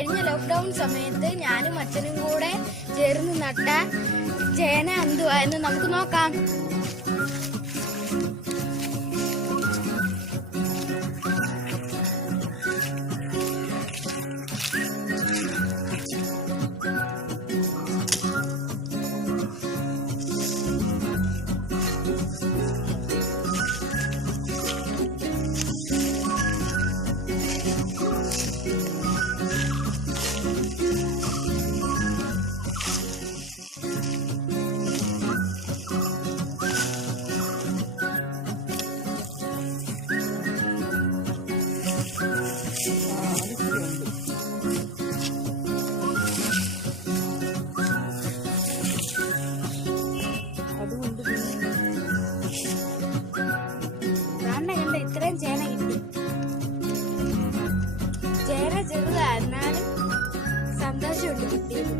കഴിഞ്ഞ ലോക്ക്ഡൗൺ സമയത്ത് ഞാനും അച്ഛനും കൂടെ ചേർന്ന് നട്ട ചേന എന്തുവാ എന്ന് നമുക്ക് നോക്കാം. ഇത്രയും ചേന കിട്ടി. ചേന ചെറുതായിരുന്നാലും സന്തോഷമുണ്ട് കിട്ടിയത്.